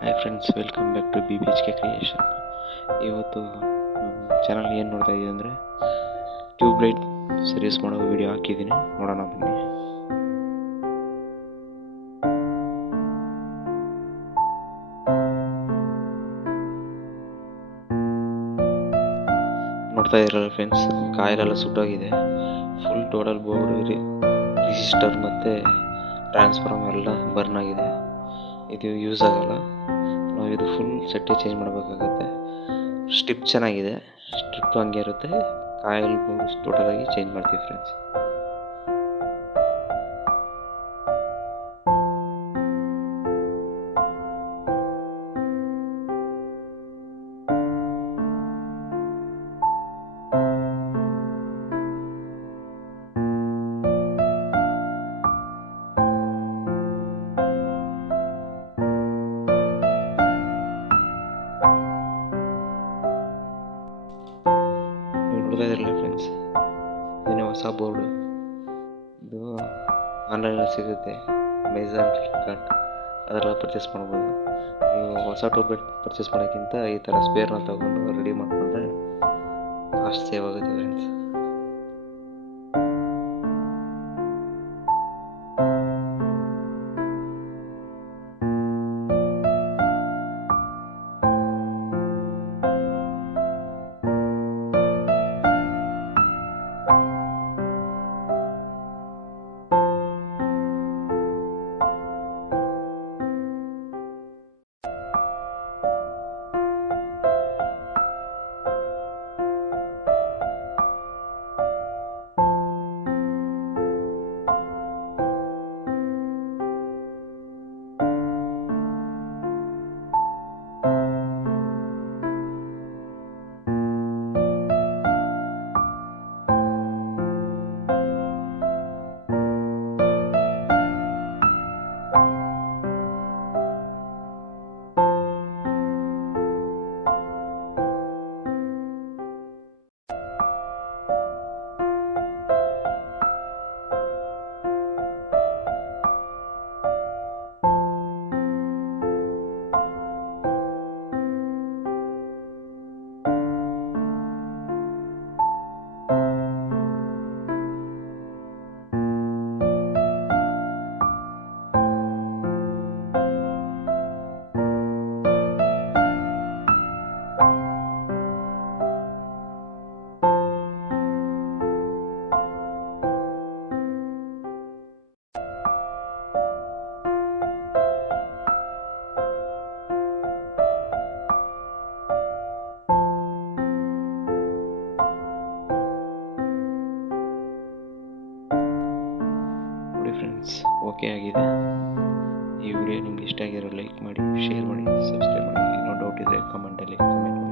Hi friends, welcome back to BBHK creation. ಇವತ್ತು channel ಏನು ನೋಡ್ತಾ ಇದ್ದೀವಿ ಅಂದರೆ ಟ್ಯೂಬ್ಲೈಟ್ ಸರ್ವಿಸ್ ಮಾಡೋ ವಿಡಿಯೋ ಹಾಕಿದ್ದೀನಿ, ನೋಡೋಣ ಬನ್ನಿ. ನೋಡ್ತಾ ಇದ್ದೀರಲ್ಲ ಫ್ರೆಂಡ್ಸ್, ಕಾಯಿಲೆಲ್ಲ ಸುಟ್ಟೋಗಿದೆ. ಫುಲ್ ಟೋಟಲ್ ಬೋರ್ಡ್ ರಿಜಿಸ್ಟರ್ ಮತ್ತು ಟ್ರಾನ್ಸ್ಫಾರ್ಮ್ ಎಲ್ಲ ಬರ್ನ್ ಆಗಿದೆ. ಇದು ಯೂಸ್ ಆಗಲ್ಲ. ನಾವು ಇದು ಫುಲ್ ಸೆಟ್ಟೇ ಚೇಂಜ್ ಮಾಡಬೇಕಾಗತ್ತೆ. ಸ್ಟ್ರಿಪ್ ಚೆನ್ನಾಗಿದೆ, ಸ್ಟ್ರಿಪ್ ಹಂಗೆ ಇರುತ್ತೆ. ಕಾಯಿಲ್ ಬೋರ್ಡ್ ಟೋಟಲಾಗಿ ಚೇಂಜ್ ಮಾಡ್ತೀವಿ ಫ್ರೆಂಡ್ಸ್. ನೋಡ್ತಾ ಇದ್ರಲ್ಲ ಫ್ರೆಂಡ್ಸ್, ಇದನ್ನೇ ಹೊಸ ಬೋರ್ಡು. ಇದು ಆನ್ಲೈನಲ್ಲಿ ಸಿಗುತ್ತೆ, ಅಮೆಝಾನ್, ಫ್ಲಿಪ್ಕಾರ್ಟ್ ಅದೆಲ್ಲ ಪರ್ಚೇಸ್ ಮಾಡ್ಬೋದು. ನೀವು ಹೊಸ ಟ್ಯೂಬ್ಲೈಟ್ ಪರ್ಚೇಸ್ ಮಾಡೋಕ್ಕಿಂತ ಈ ಥರ ಸ್ಪೇರ್ನ ತೊಗೊಂಡು ರೆಡಿ ಮಾಡಿಕೊಂಡ್ರೆ ಕಾಸ್ಟ್ ಸೇವ್ ಆಗುತ್ತೆ ಫ್ರೆಂಡ್ಸ್. ಫ್ರೆಂಡ್ಸ್, ಓಕೆ ಆಗಿದೆ. ಈ ವಿಡಿಯೋ ನಿಮ್ಗೆ ಇಷ್ಟ ಆಗಿರೋ ಲೈಕ್ ಮಾಡಿ, ಶೇರ್ ಮಾಡಿ, ಸಬ್ಸ್ಕ್ರೈಬ್ ಮಾಡಿ. ಏನೋ ಡೌಟ್ ಇದ್ದರೆ ಕಮೆಂಟಲ್ಲಿ ಕಮೆಂಟ್ ಮಾಡಿ.